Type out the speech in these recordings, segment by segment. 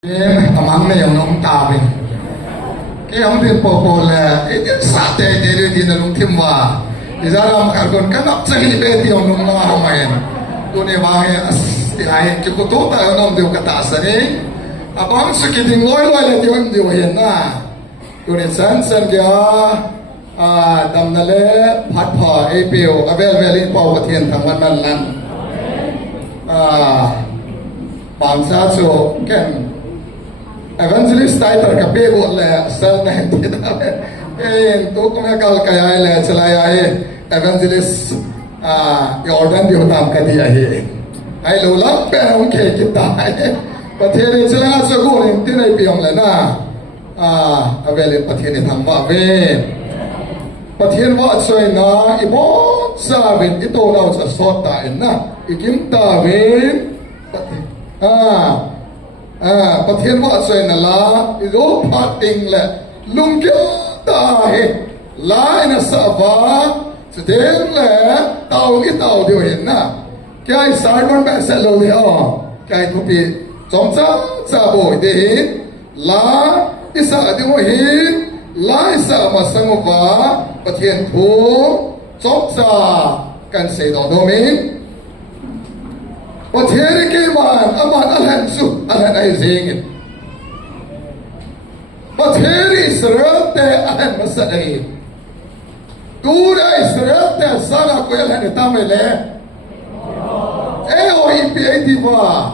Amang na yung nung tabi. Kaya ang din po po la, sa te di na nung timwa. Izala makargon kanap sa hilibet yung nung mga humayin. Doon wangi as tihahin kikututa yung nung diyo kataasan eh. Abang sukiting loy la diyo diyo yan na. Doon san kaya damnale patpa APO abel pa watien tangwan man lan. Bangsa so ken evangelist title ka pego le sal na hindi na to kung akal kaya le chalaya evangelist Jordan di hotam ka di ay lo lang pe okay kita pathere chala sa go rin tinay piyong le na avele pathere thang ba ve pathere wa soy na ibo sa vin ito na sa sota na ikim ta vin pathian mo asay na la ido pating le lunggyo tahe la ina sava sedeng le tao dio hin na kaya sargon ba sa lo le kaya tupi chomsa sa boy de hin la isa dio hin la isa masango ba pathian thu chomsa kan se do min Pathere ke man aman alhan su alhan ay zingin. Pathere Israel te alhan masalay. Dura Israel te sana ko alhan itamele. O ipi diva.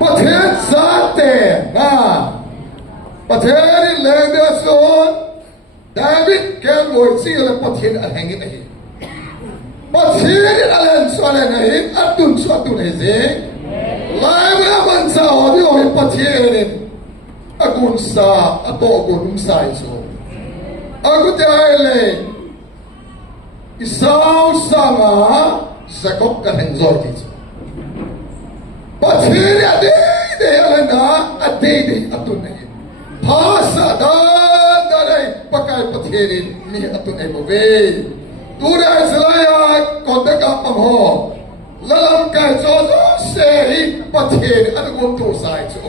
Pathere sate na. Pathere lende son David ke loy sila pathere alhangin ay. Pathere alan soalan nahin atun suatu neze, lain naman sa audio yung pathere agun sa ato agun sa iso. Agut ay isaw sama sakop ka ng zorkis. Pathere ade alan na ade atun nahin. Pasa dalay pakai pathere ni atun ay mobe. Dura Israel kontak apam ho lalam ka jozo sehi pathe adagun to sai so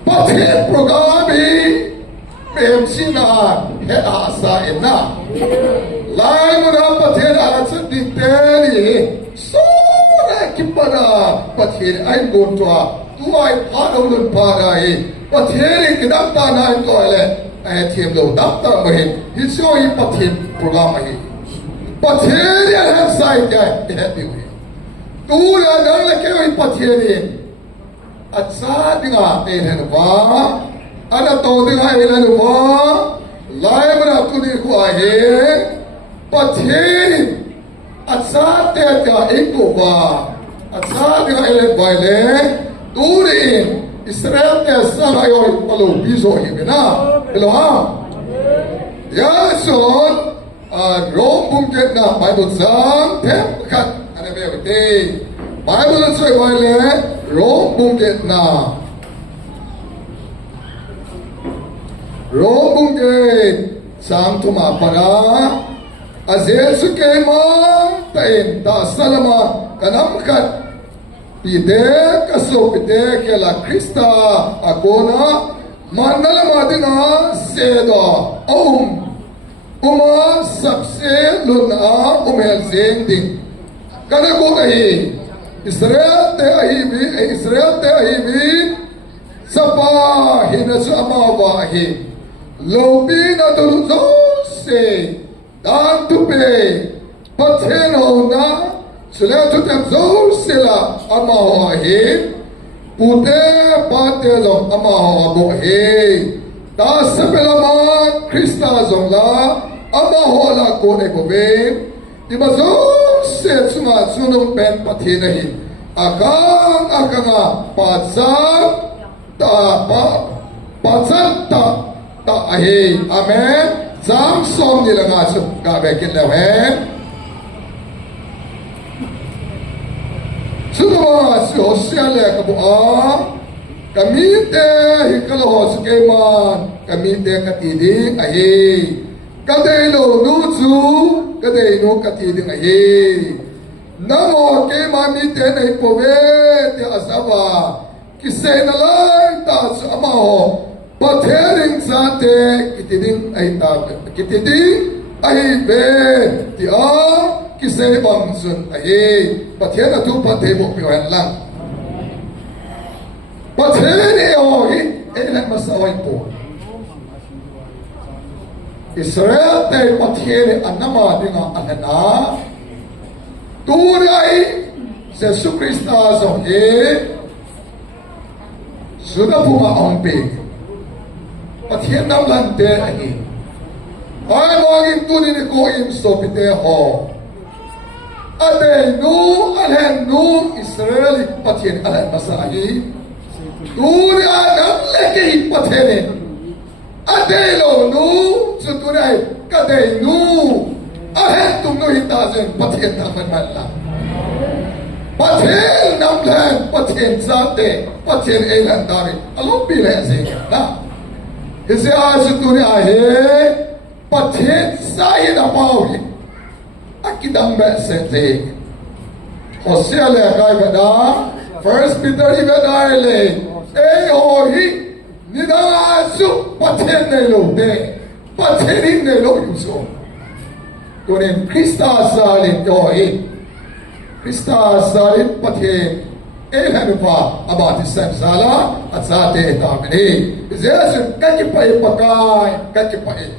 pathe programi prem sina he asa enna lai mura pathe alat diteli sora kipara pathe ai gon to tu ai phadon parai pathe kidam ta nai to le ai thiam lo dap ta mahin hi so hi pathe program hi pathere han sai ka happy wi tu la dang la ke hi pathere atsa dinga te han wa ana to dinga elan wa lai mara tu ni ko he pathere atsa te ka ekko wa atsa dinga elan wa le tu rin Israel te sa ayo palo bizo hi na hello ha ya son Rome bungket na Bible sang tem kat ana be te Bible soi wai le Rome bungket na Rome bungket sang tuma para azel su ke ma tain ta salama kanam kat pide kaso pide ke la Krista agona manala madina sedo Uma sabse luna umel zending. Kana ko kahi Israel te ahibi sapa hinasu amawahi lobi na tuzo se dan tupe pathen hona sila tutem zor sila amawahi pute pate zong amawahi ta sapelama Krista zong la ama hola kone bobe ibazo se suma sunum pen pathi nahi akanga patsa ta ahe amen sam som ni langa su ka be kin le he suma su hosiale ka bu a kamite hikalo hos keman kamite katidi ahe kadai lo nu chu kadai no kati ding ahe namo ke mami te nei pove te asawa kisay na lang ta sa ama ho pathering sa te kitiding ay ta kitiding ay be ti a kisay bang sun ay pathen na tu pathe mo piwan lang pathen e ho hi elan masaway po Israel te pathen anama dinga anana turay Jesus Christus ang sudah bunga ang pig. Pathian nam lante ani. Ay maging tunin ko im sopite ho. Ade nu alhen nu Israeli pathian alhen masahi. Turi anam leke pathian. Ade lo nu sutunay kade nu alhen tum nu hitazen pathian naman malam. Pathen nam lan pathen zate pathen elan dari along pile se na ise aaj tune ahe pathen sai na pawi akidam ba se te Hosea le kai bada first Peter ibada le e ho hi nida su pathen ne lo de pathen ne lo yuso tune Krista salin yo hi Krista salit pathe elanpa abati samsala atsate tamini zesu kakipai pakai kakipai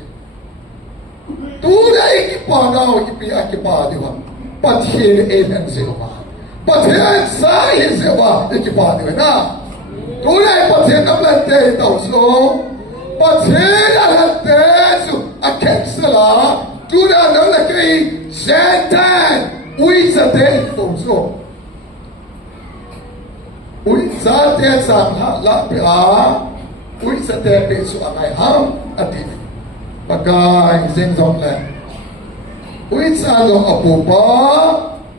turai ki panau ki akipa diwa pathe elan zewa pathe sai zewa akipa diwa na turai pathe namlante tauso pathe alante su akensala turai namlake Satan Ui sa te tungso. Ui sa te sang ha la pe a. Ui sa te pe su angai ham ati. Bagay sing zong le. Ui sa lo apu pa.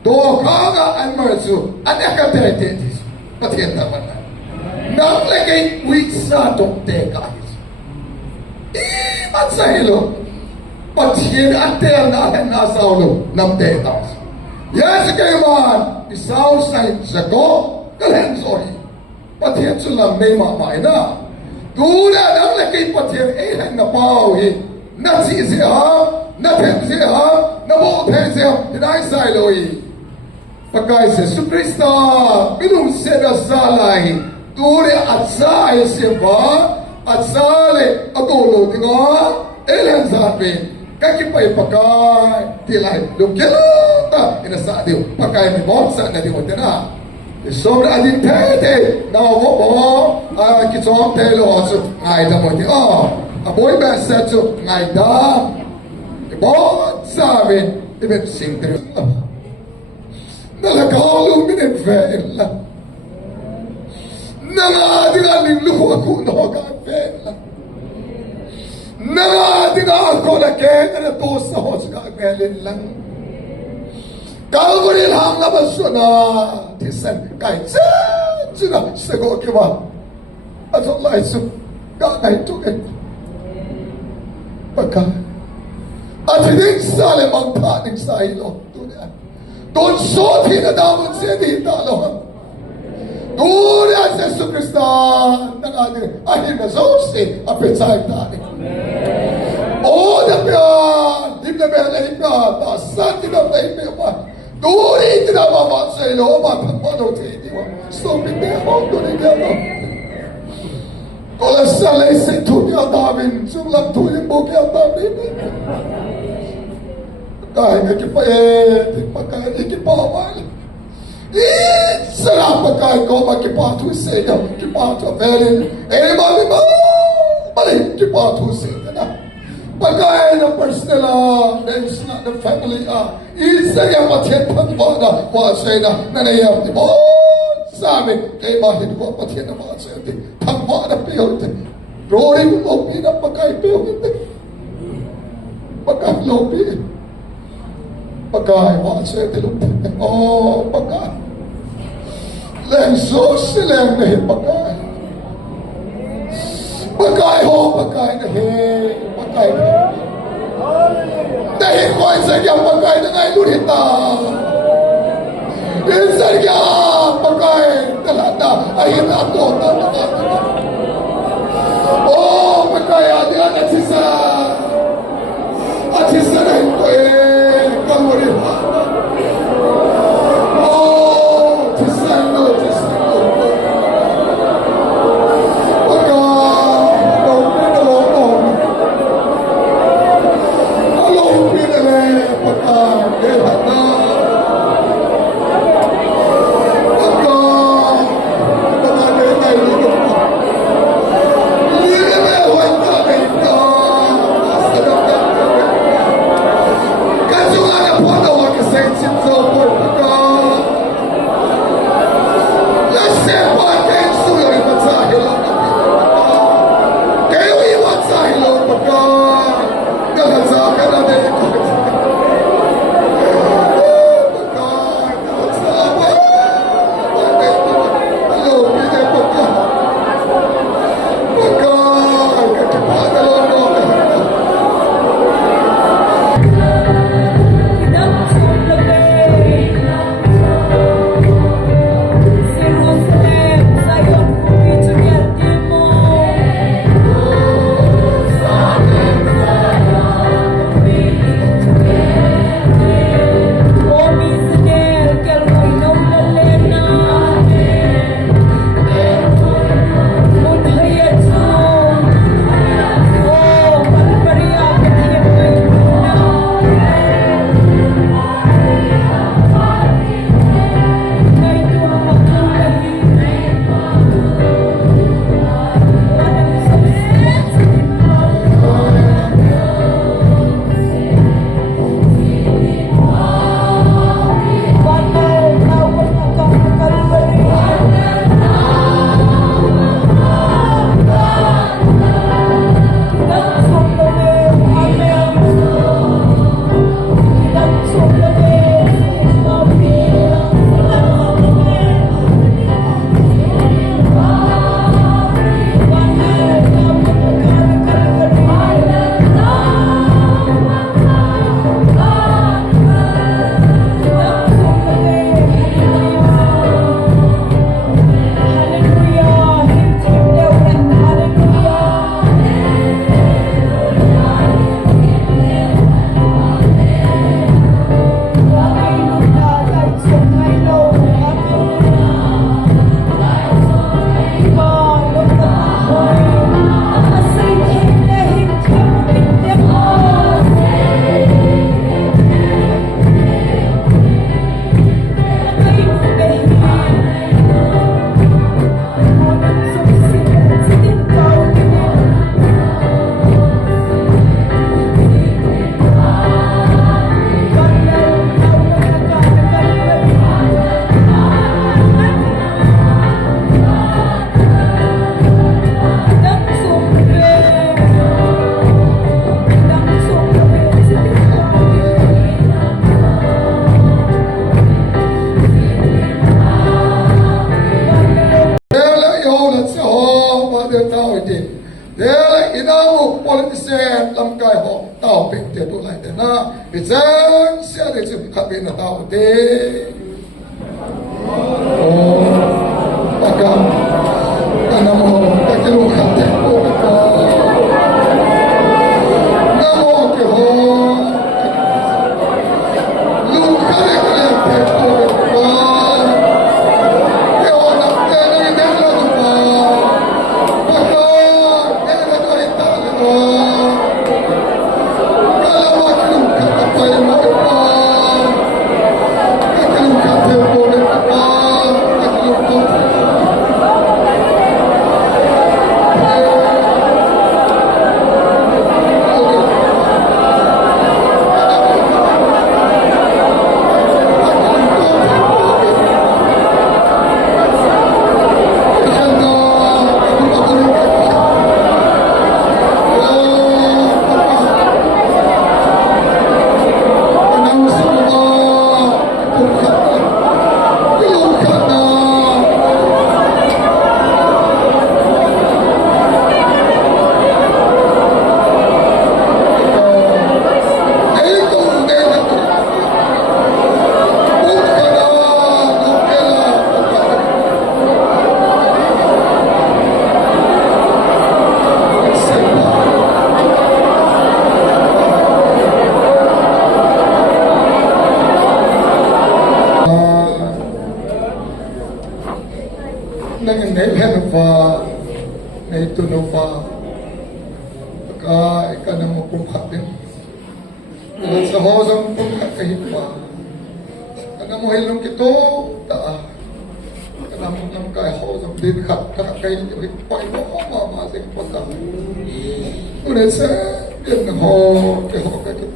Do ka ga an mer su. An ka te te ti. Patien ta man. Nang le kay ui sa tong te ka. Mat sa hilo. Patien ate na na sa lo nam te ta. Yes, kaiman isaw sa zago kalen sorry pathian sulam may mamaina tula nang lakay pathian elan na pawi na si siya na them siya na mo them siya dinay sailoi pagkay sa Kristo binum seda salay tuli at sa siya at sale atolo tinga elan sabi kakipay pakai tilay lukelo ta inasa dio pakai mi bonsa na dio tena sobra adin tete na wo kitong telo so ngai da mo ti aboy ba sa so ngai da bonsa mi ibet singter na la kalu min fela na adi ga lu ko no ga fela Naga di ka ako na kaya na to sa hosga galin lang. Kalguri lang na baso na tisan kahit sila sago kiba. At Allah iso gagay tukin. Pagka at hindi sali magpaning sa ilo. Doon soti na dapat siya di talo. Doon sa Yesu Kristo nang ating ahin na sosi apit sa iptani. Oh, da pian, di na pian, ta santi na pian pa. Duri ti na mama sa ilo, ma pano ti di wa. So mi me ho do ni ga. Kola sale se tu ya David, sumla tu ni bo ya David. Kai ki pa ti pa kai ki pa wal. Sarap pagkain ko, magkipatu sa inyo, magkipatu, velin, mali mo, mali, magkipatu sa inyo na. Pagkain ng personal, names na ng family, isa yung matyan pagmana, wasay na, nanayam, di mo, sa amin, kay mahid ko, matyan na wasay, pagmana piyo, Rory mo, pinapagkain piyo, pagkain lopi, pagkain wasay, pagkain. Leng sos leng nahi pakai. Pakai ho pakai nahi. Pakai nahi. Nahi koi sa kya pakai na ngai lurita. Isarya pakai talanda ahin ato na nakakita. Oh, pakai adia nagsisa. At sisa na ito kalwari pa. Oh, sisa no, sisa no. Pagka, along pinale, pagka, dehat na. Bizang siya rin siya kami na tao din. Oh, pagkam, ano mo, pagkilukat din po ito. Namo ke ho, lukare ko yan po ito. Kaya anak niya na inela ito po. Pagkam, inela ito ay talo. Oh, nang inailan pa, na ito na pa, pagka ika na mo pumpatin. At sa hosang pagkakahit pa, kana mo hilong kito, taa. Kana mo nang kaya hosang din kakakain yung hikpay mo, mamasing pagka. Ngunit sa, yan na ho, kaya ho kakit.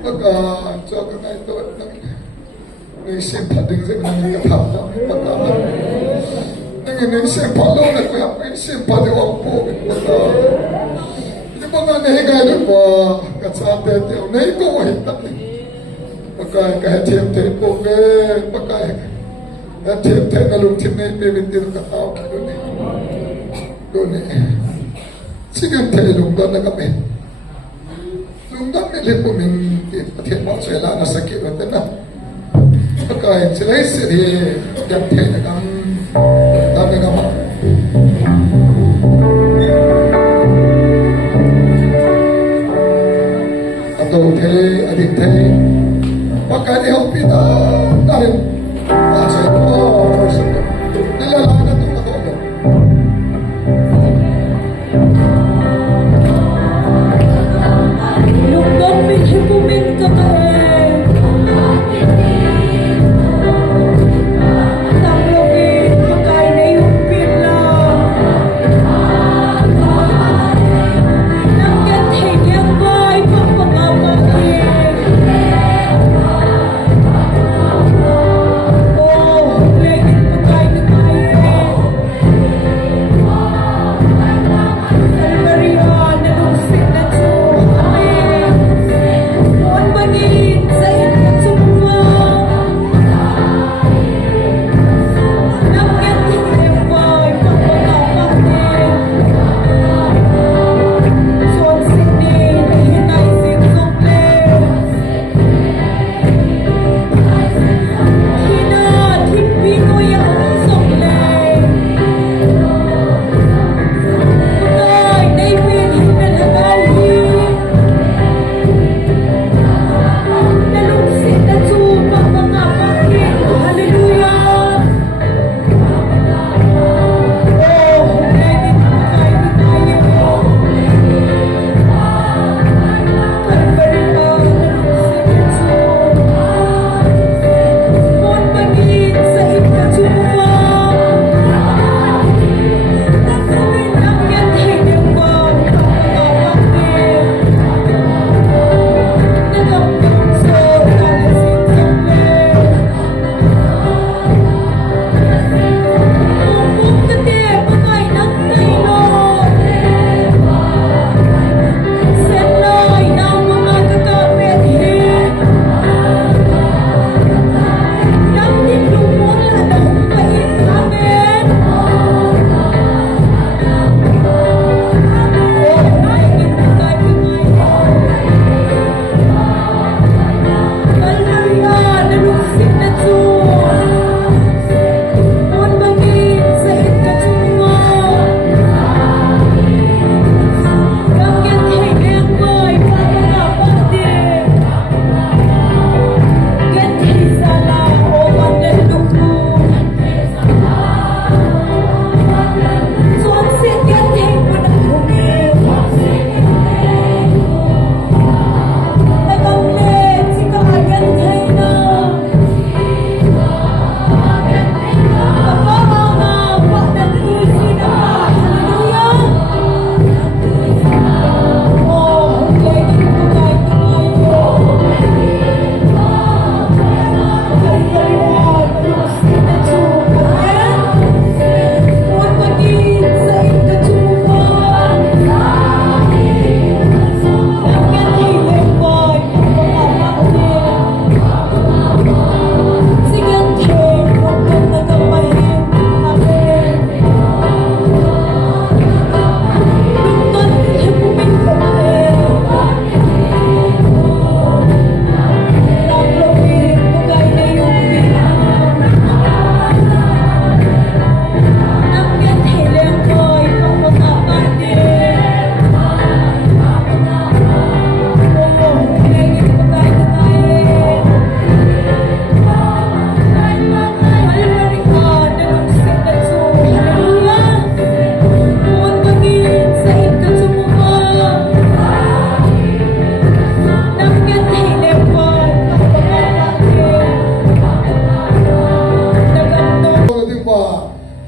Pagka, tsaka na ito, naisip pa din sa mga katapang pagka. Naisip pa lang na kaya, naisip pa din ako po, pagka. Yung mga nahigay po, at sa atin, yung naikuwahit natin. Pagka kahit tiyem-tiyem po, pagka tiyem-tiyem na lungtim na ipimit din ang katao ka doon eh. Doon eh. Sigang tayo lungdan na kami. Lungdan nila po min pati mo sila na sakit natin na. Pagka sila sila yan tayo na kang dami naman. Adik tayo, pagka di ako pita, dahil masay ko, nilalakad itong ako. Lungdon paghipumin ka ka eh. Nang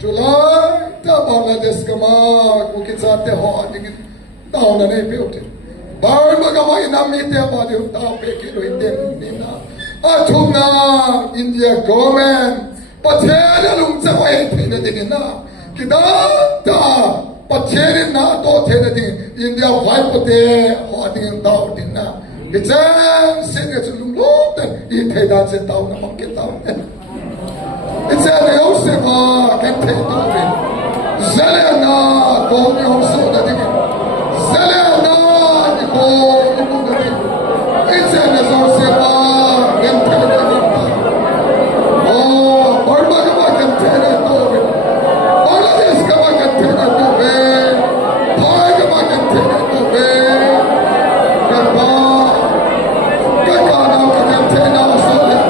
July ta Bangladesh kama kukitsate ho ding tao na nei peuti bar ma kama ina mi te ba de tao pe ki lo iten ni na athuna India government pathela lung cha wa ei na ding na kida ta pathela na to the na ding India vai pote ho ding tao din na kicham sin ke lung lo ta I the da che tao na mang ke tao It's a Yosema can take over. Zelena, don't you so that you Zelena, you go, it's a Yosema can take over. Oh, Barbara can take it over. All of this come can take it over. Pagama can take it over. Kakana can take it so that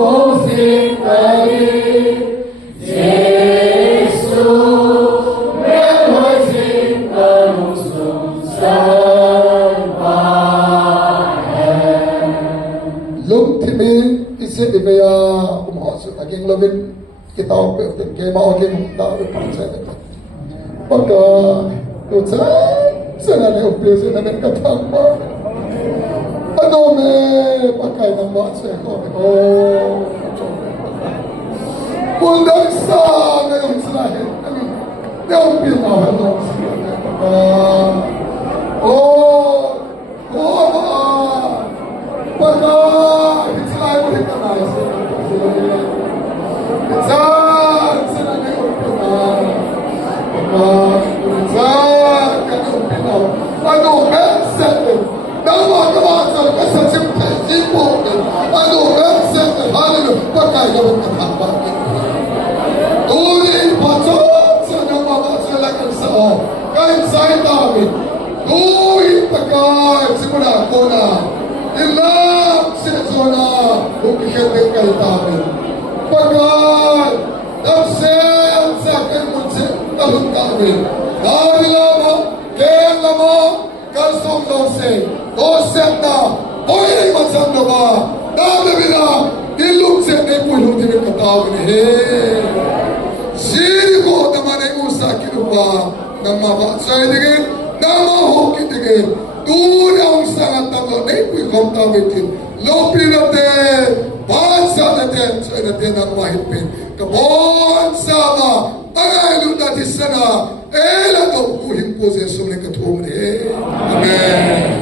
Oh umhasa naging labin kita open kay maoging tao para sa ito. Pagka sa nanay operation na ng katama. Ano pagkain ng basa ko. Bulag sa ngayong sinahin. Yung pinahalo siya. Pagka sinahin mo rin ka na sila na yung ano message nama kemasa kasih ibu ano message hallelujah pakai dalam kata Uli pasal sana mama sila kansa kain saya tahu Uli pakai simula kona ilang sila bukit kay tahu pakai Damsel sa kemudian tahun kami hari lama ken lama kalsong dose na hoy macam ba dami bila ilung se ne pulung din katawag ni he siri ko naman ay usa kinuba na mabasay digin na mahukit digin turi ang sangat tamo ne pukom tawitin lopi natin bansa natin sa natin ang mahipin kabon sama pangalo natin sana elan daw kuhin po sa sumunod katong ni amen.